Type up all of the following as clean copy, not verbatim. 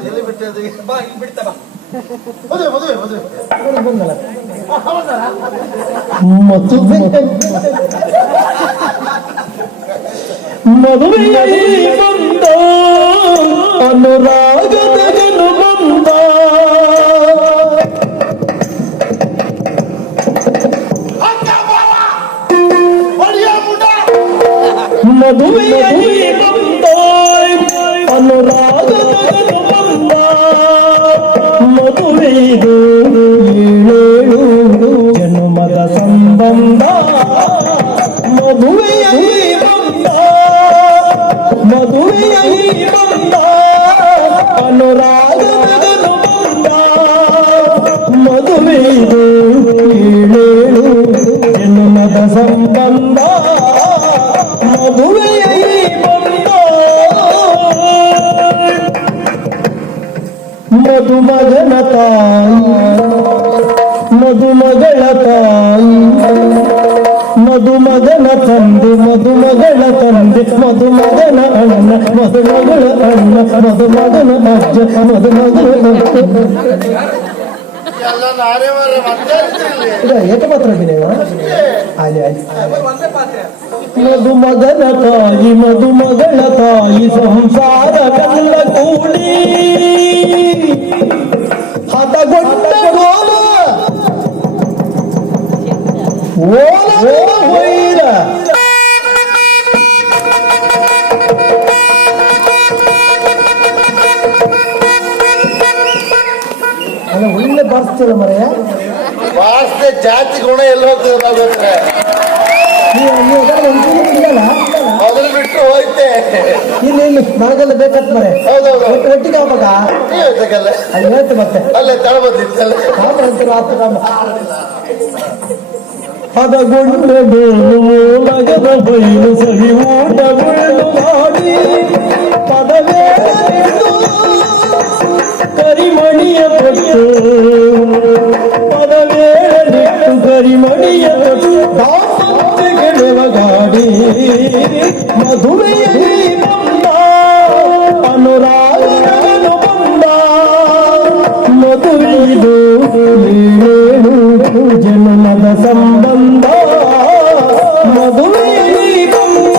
ಎಲ್ಲಿ ಬಿಟ್ಟದ್ದು ಬಾ ಇಲ್ಲಿ ಬಿಡ್ತಾ ಬಾ. ಮದುವೆ ಮದುವೆ ಮದುವೆ ಬಂದಲ್ಲ ಮದುವೆಯಲ್ಲಿ ಬಂದ ಅನುರಾಗದಗನು ಬಂದ ಮದುವೆಯಲ್ಲಿ ಬಂದ ಅನುರಾಗದಗನು ಬಂದ ಮದುವೆಯಿದು ಏಳೇಳು ಜನ್ಮದ ಸಂಬಂಧ ಮದುವೆಯಲ್ಲಿ ಬಂದ ಮದುವೆಯಲ್ಲಿ ಬಂದ ಅನುರಾಗದಗನು ಬಂದ ಮದುವೆಯಿದು ಏಳೇಳು ಜನ್ಮದ ಸಂಬಂಧ ಮದುವೆಯಲ್ಲಿ ಬಂದ ಮದುಮಗನ ತಾಯಿ ಮದುಮಗಳ ತಾಯಿ ಮದುಮಗನ ತಂದೆ ಮದುಮಗಳ ತಂದೆ ಮದುಮಗನ ಅಣ್ಣ ಮದುಮಗಳ ಅಣ್ಣ ಮದುಮಗನ ಅಜ್ಜ ಮದುಮಗನ ಎಲ್ಲ ನಾರೇ ಮತ್ತೆ ಏಕ ಮಾತ್ರ ನೀವು ಅಲ್ಲಿ ಒಂದೇ ಪಾತ್ರೆ ಮದುಮಗನ ತಾಯಿ ಮದುಮಗಳ ತಾಯಿ ಸಂಸಾರವೆಲ್ಲ ಕೂಡಿ ಹತಗೊಂಡ ಗೋಲ ಓಲ ಹೊಯ್ರ ಅಲ್ಲ ಒಳ್ಳೆ ಬಾರಿಸ್ತೀರ ಮರೆಯ ವಾಸ್ತೆ ಜಾತಿ ಗುಣ ಎಲ್ಲಿ ಹೋಗ್ತದೆ ನಾವೇಂದ್ರೆ ಮೊದಲು ಬಿಟ್ಟು ಹೋಯ್ತೆ ಇಲ್ಲಿ ಇಲ್ಲಿ ನನಗೆಲ್ಲ ಬೇಕಂತ ಮರೆ ಹೌದೌದು ಒಟ್ಟಿಗೆ ಹೋಗ್ಬೇಕ ಅಲ್ಲಿ ಹೇಳ್ತೆ ಮತ್ತೆ ಅಲ್ಲೇ ತಳ ಬಂದಿತ್ತಲ್ಲ ಹದಗೊಂಡು ನಗದ ಬಯಲು ಸವಿ ಊಟಗಳು ಮಾಡಿ ಪದವೇ ಕರಿಮಣಿಯ ತೊಟ್ಟು ಪದವೇಳಿಟ್ಟು ಕರಿಮಣಿಯ ತೊಟ್ಟು ದಾಂಪತ್ಯ ಗೆಳೆವ ಗಾಡಿ ಮದುವೆಯಲ್ಲಿ ಬಂದ ಅನುರಾಗನು ಬಂದ ಮದುವೆಯಿದು ಏಳೇಳು ಜನ್ಮದ ಸಂಬಂಧ ಮದುವೆಯಲ್ಲಿ ಬಂದ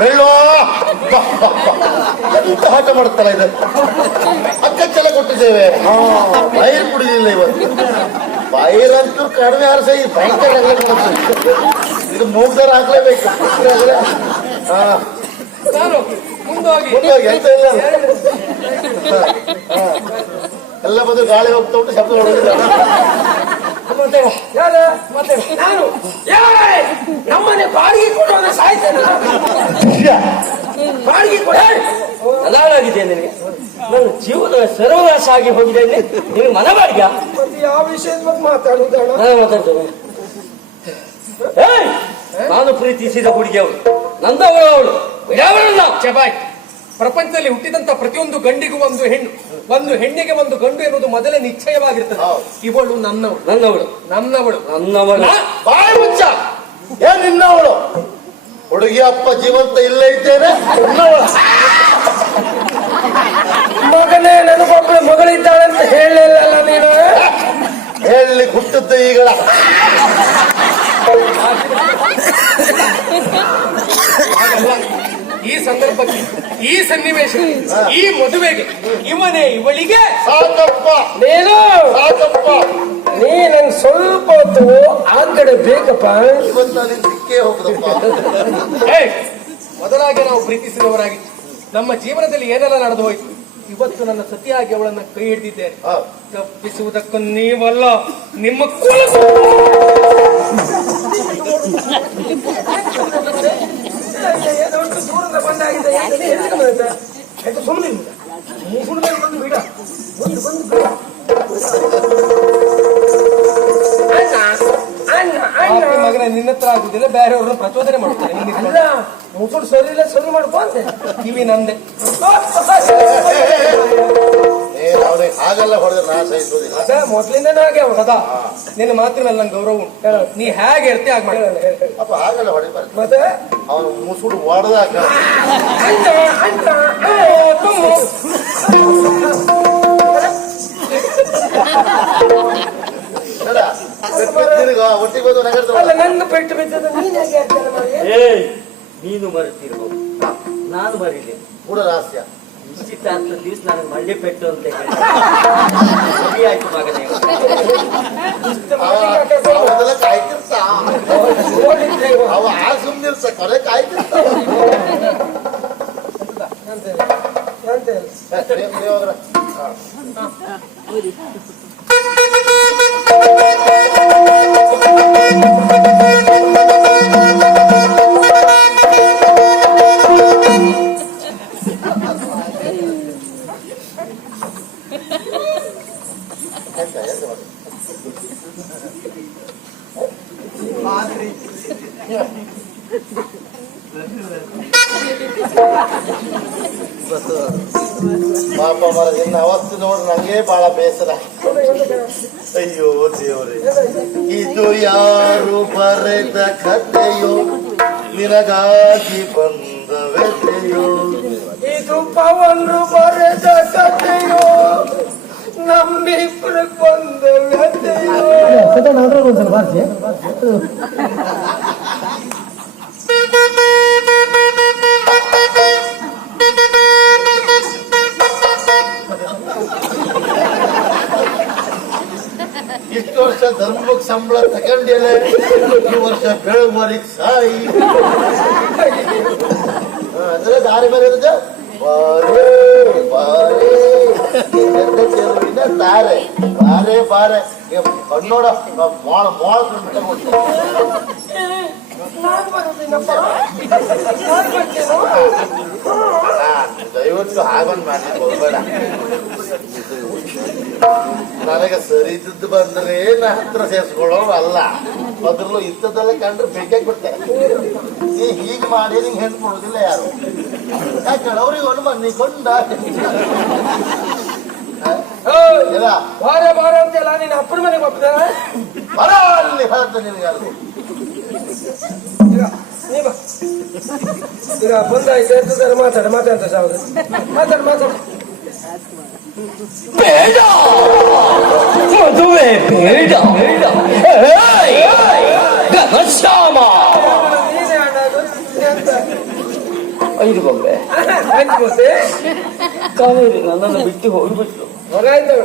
ಬೆಳ್ಳೋ ಎಂತ ಆಟ ಮಾಡುತ್ತಲ್ಲ ಇದು ಅಕ್ಕಚ್ಚೆಲ್ಲ ಕೊಟ್ಟಿದ್ದೇವೆ ಬೈರ್ ಕುಡಿಲಿಲ್ಲ ಇವತ್ತು ಬೈರಂತೂ ಕಡಿಮೆ ಆರಿಸ ಈ ಭಯಂಕರ ಇದು ಮೂಗ್ದಾರ ಹಾಕ್ಲೇಬೇಕು ಹಾ ಮುಂದೋಗಿ ಎಂತ ಇಲ್ಲ ಎಲ್ಲ ಬಂದು ಗಾಳಿ ಹೋಗ್ತಾ ಉಂಟು ಶಬ್ದ ಹೊಡೆದಿಲ್ಲ ನಾನು ನಮ್ಮನೆ ಬಾಡಿಗೆ ಕೊಡುವಾಗ ಸಾಯ್ತೇನೆ ಬಾಡಿಗೆ ಕೊಡ ಅದಾಗಿದೆ ನಿನಗೆ ನನ್ನ ಜೀವನ ಸರ್ವನಾಶ ಆಗಿ ಹೋಗಿದೆ ನಿನಗೆ ಮನ ಬಾಡಿಗೆ ಯಾವ ವಿಷಯದ ಬಗ್ಗೆ ಮಾತಾಡುವುದಣ ಮಾತಾಡ್ತೇನೆ ನಾನು ಪ್ರೀತಿಸಿದ ಹುಡುಗಿ ಅವಳು ನಂದವಳು ಅವಳು ಬಿಡವಳಲ್ಲ ಚಬಾಯ್ ಪ್ರಪಂಚದಲ್ಲಿ ಹುಟ್ಟಿದಂತ ಪ್ರತಿಯೊಂದು ಗಂಡಿಗೂ ಒಂದು ಹೆಣ್ಣು, ಒಂದು ಹೆಣ್ಣಿಗೆ ಒಂದು ಗಂಡು ಎನ್ನುವುದು ಮೊದಲೇ ನಿಶ್ಚಯವಾಗಿರ್ತದೆ. ಇವಳು ನನ್ನವಳು ನನ್ನವಳು ನನ್ನವಳು ನನ್ನವಳು ಬಾಯಿ ಮುಚ್ಚ ಏನ್ ನಿನ್ನವಳು ಹುಡುಗಿ ಅಪ್ಪ ಜೀವಂತ ಇಲ್ಲೇ ಇದ್ದೇನೆ ಮಗನೇ ನನಗೊಬ್ಬಳು ಮಗಳಿದ್ದಾಳೆ ಅಂತ ಹೇಳಲಿಲ್ಲ ನೀನು ಹೇಳಲಿಕ್ಕೆ ಹುಟ್ಟುತ್ತೆ ಈಗಳ ಈ ಸಂದರ್ಭಕ್ಕೆ ಈ ಸನ್ನಿವೇಶ ಈ ಮದುವೆಗೆ ಇವನೇ ಇವಳಿಗೆ ಸಾಕಪ್ಪ ನೀನು ಸಾಕಪ್ಪ ನೀ ನಂಗೆ ಸ್ವಲ್ಪ ಹೊತ್ತು ಆ ಕಡೆ ಬೇಕಪ್ಪ ಇವತ್ತು ಸಿಕ್ಕೇ ಹೋಗುದಪ್ಪ ಮೊದಲಾಗಿ ನಾವು ಪ್ರೀತಿಸಿದವರಾಗಿತ್ತು. ನಮ್ಮ ಜೀವನದಲ್ಲಿ ಏನೆಲ್ಲ ನಡೆದು ಹೋಯ್ತು. ಇವತ್ತು ನನ್ನ ಸತಿಯಾಗಿ ಅವಳನ್ನ ಕೈ ಹಿಡಿದಿದ್ದೇನೆ. ತಪ್ಪಿಸುವುದಕ್ಕೂ ನೀವಲ್ಲ ನಿಮ್ಮ ಕುಲ ದೂರದ ಬಂದಾಗಿದೆ. ಸುಮ್ಮನೆ ಬಿಡ ಪ್ರಚೋದನೆ ನಿನ್ನ ಹತ್ರ ಆಗುದಿಲ್ಲ, ಬೇರೆಯವ್ರನ್ನ ಪ್ರಚೋದನೆ ಮಾಡ್ತಾರೆ. ಅಲ್ಲ ಮುಸುಡು ಸರಿ ಇಲ್ಲ ಸರಿ ಮಾಡ್ಕೊ ಅಂತೆ. ಕಿವಿ ನಂದೆ. ಅವ್ರಿಗೆ ಹಾಗೆಲ್ಲ ಹೊಡೆದ್ರೆ ನಾ ಸಹಿಸೋದಿಲ್ಲ. ಅದ ಮೊದ್ಲಿಂದನೂ ಹಾಗೆ ಅವ. ಸದಾ ನಿನ್ನ ಮಾತಿನ ಮೇಲೆ ನಂಗೆ ಗೌರವ ಉಂಟು. ನೀ ಹೇಗೆ ಹೇಳ್ತಿ ಹಾಗೆ ಮಾಡಿ. ಅಪ್ಪ ಹಾಗೆಲ್ಲ ಹೊಡಿಬಾರ್ದು. ಮತ್ತೆ ಅವನು ಮುಸುಡು ಹೊಡೆದಾಗ ಅಂತ ಅಂತ ಒಟ್ಟಿಗೆ ಬಂದು ನಗರ ಅಲ್ಲ ನನ್ನ ಪೆಟ್ಟು ಬಿದ್ದದ ನೀನ್ ಹೇಗೆ ಹೇಳ್ತಾನೆ ಮನೆಗೆ? ಏಯ್ ನೀನು ಮರೆತಿರ್ಬೋದು, ನಾನು ಮರಿಲಿ. ಕೂಡ ರಹಸ್ಯ. ನಿಶ್ಚಿತ ಹತ್ತು ದಿವಸ ನನಗೆ ಮಂಡಿ ಪೆಟ್ಟು ಅಂತ ಹೇಳಿ ಸರಿ ಆಯ್ತು ಮಗನೇ. ಅವೆಲ್ಲ ಕಾಯ್ತಿರ್ತ ಅವ ಆ ಸುಮ್ನಿರ್ಸ ಕೊನೆ ಕಾಯ್ತಿರ್ತ. ಪಾಪ ಮರ ನಿನ್ನ ಅವಸ್ಥೆ ನೋಡಿ ನಂಗೆ ಬಹಳ ಬೇಸರ. ಅಯ್ಯೋ ದೇವ್ರೆ, ಇದು ಯಾರು ಬರೆದ ಕಥೆಯೋ, ನಿನಗಾಗಿ ಬಂದ ವ್ಯಥೆಯೋ. ಇದು ಪವನು ಬರೆದ ಕಥೆಯೋ, ನಮ್ಮಿಬ್ಬರು ಬಂದ ವ್ಯಥೆಯೋ. ಒಂದ್ಸಲ ಬಾರ್ಸಿ. ಇಷ್ಟು ವರ್ಷ ಧರ್ಮಕ್ಕೆ ಸಂಬಳ ತಗೊಂಡಿಲ್ಲ, ಈ ವರ್ಷ ಬೆಳಗ್ವರೆಗೆ ಸಾಯಿ. ಅಂದ್ರೆ ದಾರಿ ಮೇಲೆ ಇರುತ್ತೆ ಬಾರೆ ಬಾರೆ ಚೆಲುವಿನ ತಾರೆ ಬಾರೆ ಬಾರೆ ಕಣ್ಣೋಡ ಮೋಳ ಮೋಳ ನಾನು ಬರುತ್ತೀನಪ್ಪ, ನಾನು ಬರ್ತೀನೋ? ದಯವಿಟ್ಟು ಹಾಗೊಂದು ಮಾಡ್ಲಿಕ್ಕೆ ಹೋಗ್ಬೇಡ. ನನಗೆ ಸರಿ ಇದ್ದದ್ದು ಬಂದ್ರೆ ನಾ ಹತ್ರ ಸೇರಿಸ್ಕೊಳ್ಳೋರು ಅಲ್ಲ, ಅದ್ರಲ್ಲೂ ಇದ್ದದೆಲ್ಲ ಕಂಡ್ರೆ ಬೇಕಾಗಿ ಬಿಡ್ತಾರೆ. ನೀ ಹೀಗೆ ಮಾಡಿ ನಿಂಗೆ ಹೆಣ್ಣು ಕೊಡೋದಿಲ್ಲ ಯಾರು. ಯಾಕಂದ್ರೆ ಅವ್ರಿಗೆ ಒಂದು ಮನೆ ಕೊಂಡ ಬಾರ ಬಾರ ಅಂತೆಲ್ಲ ನೀನು ಅಪ್ಪನ ಮನೆಗೆ ಹೋಗ್ತಾರ. ಬರ ಅಲ್ಲಿ ಹೇಳ್ತ ನಿನಗೆ ಅಲ್ಲಿ ಈಗ ಬಂದಾಯ್ತು ಎತ್ತಿದ್ದಾರೆ. ಮಾತಾಡ ಸಾವ್ರ ಮಾತಾಡ. ಬೇಡ ಮದುವೆ ಬೇಡ. ಘನಶ್ಯಾಮ ನೀನೇ ಆಡೋದು ಅಂತ ಐದು ಬೊಂಬೆ ಆಯ್ತು. ಕಾವೇರಿ ನನ್ನನ್ನು ಬಿಟ್ಟು ಹೋಗ್ಬಿಟ್ಲು. ಹೊರಾಯ್ತು.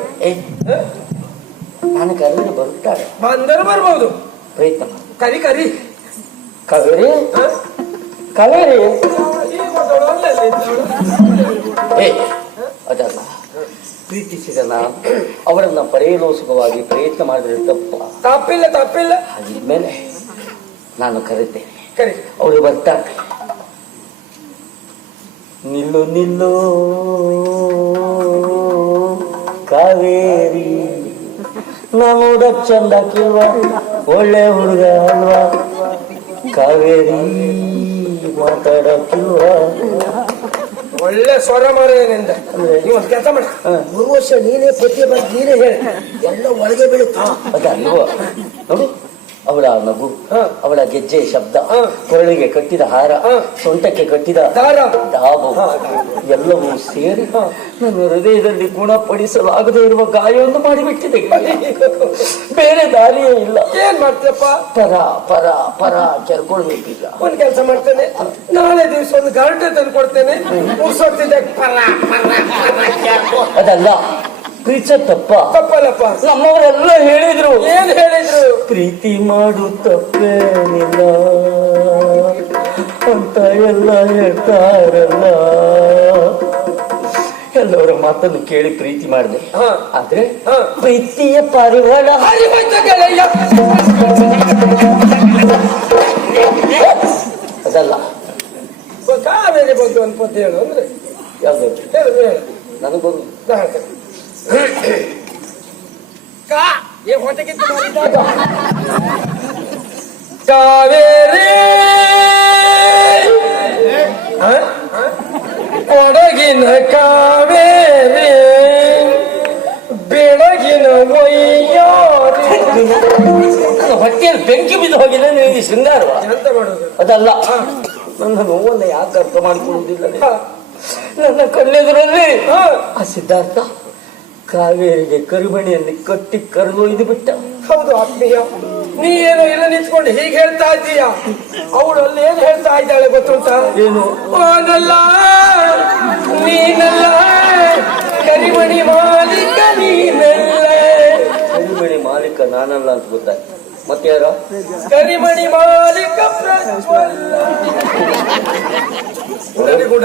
ನಾನು ಕರೆದ್ರೆ ಬರುತ್ತಾಳೆ, ಬಂದರು ಬರ್ಬೋದು. ಪ್ರಯತ್ನ ಮಾಡು. ಕರಿ ಕಾವೇರಿ ಕಾವೇರಿ ಏ ಅದಲ್ಲ, ಪ್ರೀತಿಸಿದ ನಾನು ಅವರನ್ನ ಪಡೆಯಲೋಸುಕವಾಗಿ ಪ್ರಯತ್ನ ಮಾಡಿದ್ರೆ ತಪ್ಪಿಲ್ಲ. ಹಾಗಿದ್ಮೇಲೆ ನಾನು ಕರೆತೇನೆ, ಕರಿ. ಅವರು ಬರ್ತಾರೆ. ನಿಲ್ಲು ಕಾವೇರಿ, ನಾನು ನೋಡಕ್ ಚಂದ ಕಿಲ್ವಾ, ಒಳ್ಳೆ ಹುಡುಗ ಅಲ್ವಾ ಕಾವೇರಿ, ಮಾತಾಡಕ್ಕಿಲ್ವಾ? ಒಳ್ಳೆ ಸ್ವರ ಮಾರೇನಿಂದ ನೀವೊಂದು ಕೆಲಸ ಮಾಡಿ, 3 ವರ್ಷ ನೀನೇ ಪದ್ಯ ಬಂದು ನೀನೇ ಹೇಳಿ ಎಲ್ಲ ಒಳಗೆ ಬೀಳುತ್ತ. ಅದಲ್ವ ನೋಡು, ಅವಳ ನಗು, ಅವಳ ಗೆಜ್ಜೆ ಶಬ್ದ, ಕೊರಳಿಗೆ ಕಟ್ಟಿದ ಹಾರ, ಸೊಂಟಕ್ಕೆ ಕಟ್ಟಿದ ಡಾಬು ಎಲ್ಲವೂ ಸೇರಿ ನನ್ನ ಹೃದಯದಲ್ಲಿ ಗುಣಪಡಿಸಲಾಗದೇ ಇರುವ ಗಾಯವನ್ನು ಮಾಡಿಬಿಟ್ಟಿದೆ. ಬೇರೆ ದಾರಿಯೇ ಇಲ್ಲ. ಏನ್ ಮಾಡ್ತೀಯಪ್ಪ? ಪರ ಕೆರ್ಕೊಳ್ಬೇಕೀಗ. ಒಂದ್ ಕೆಲಸ ಮಾಡ್ತೇನೆ, ನಾಳೆ ದಿವಸ ಒಂದು ಗರಟೆ ತಂದು ಕೊಡ್ತೇನೆ. ಅದಲ್ಲ, ಪ್ರೀತಿ ತಪ್ಪಲ್ಲಪ್ಪ. ನಮ್ಮವರೆಲ್ಲ ಹೇಳಿದ್ರು. ಏನ್ ಹೇಳಿದ್ರು? ಪ್ರೀತಿ ಮಾಡು ತಪ್ಪೇನಿಲ್ಲ ಅಂತ ಎಲ್ಲ ಹೇಳ್ತಾರಲ್ಲ. ಎಲ್ಲವರ ಮಾತನ್ನು ಕೇಳಿ ಪ್ರೀತಿ ಮಾಡಿದೆ. ಆದ್ರೆ ಪ್ರೀತಿಯ ಪಾರಿವಾಳ ಅದಲ್ಲ. ಕಾವೇರಿ ಬಂದು ಅನ್ಪತ್ ಹೇಳು ಅಂದ್ರೆ ಯಾವ್ದು ಹೇಳು. ನನಗೆ ಬಂದು ಹೊಟ್ಟೆಗಿತ್ತು ಮಾಡಿದಾಗ ಕಾವೇರಿ ಕೊಡಗಿನ ಕಾವೇರಿ ಬೆಳಗಿನ ಒಯ್ಯಾರಿ. ನನ್ನ ಹೊಟ್ಟೆಯಲ್ಲಿ ಬೆಂಕಿ ಬಿದ್ದು ಹೋಗಿದೆ ನಿನಗೆ ಶೃಂಗಾರವ ಎಂತ ಮಾಡೋದು? ಅದಲ್ಲ ನನ್ನ ನೋವನ್ನ ಯಾಕೆ ಅರ್ಥ ಮಾಡಿಕೊಳ್ಳುವುದಿಲ್ಲ ನೀನು? ನನ್ನ ಕಣ್ಣೆದುರಲ್ಲಿ ಆ ಸಿದ್ಧಾರ್ಥ ಕಾವೇರಿಗೆ ಕರಿಮಣಿಯಲ್ಲಿ ಕಟ್ಟಿ ಕರೆದೊಯ್ದು ಬಿಟ್ಟ. ಹೌದು ಆತ್ಮೀಯ, ನೀ ಏನು ಇಲ್ಲ ನಿಂತ್ಕೊಂಡು ಹೀಗೆ ಹೇಳ್ತಾ ಇದ್ದೀಯ. ಅವಳು ಅಲ್ಲಿ ಏನು ಹೇಳ್ತಾ ಇದ್ದಾಳೆ ಗೊತ್ತುಂಟ? ಏನು? ಓನಲ್ಲ ನೀನಲ್ಲ ಕರಿಮಣಿ ಮಾಲೀಕ ನೀನಲ್ಲ. ಕರಿಮಣಿ ಮಾಲೀಕ ನಾನಲ್ಲ ಅಂತ ಗೊತ್ತಾಯ್ತು. ಮತ್ತೆ ಯಾರ? ಕರಿಮಣಿ ಮಾಲೀಕ ಪ್ರಜ್ವಲ್ಲ. ಕೂಡ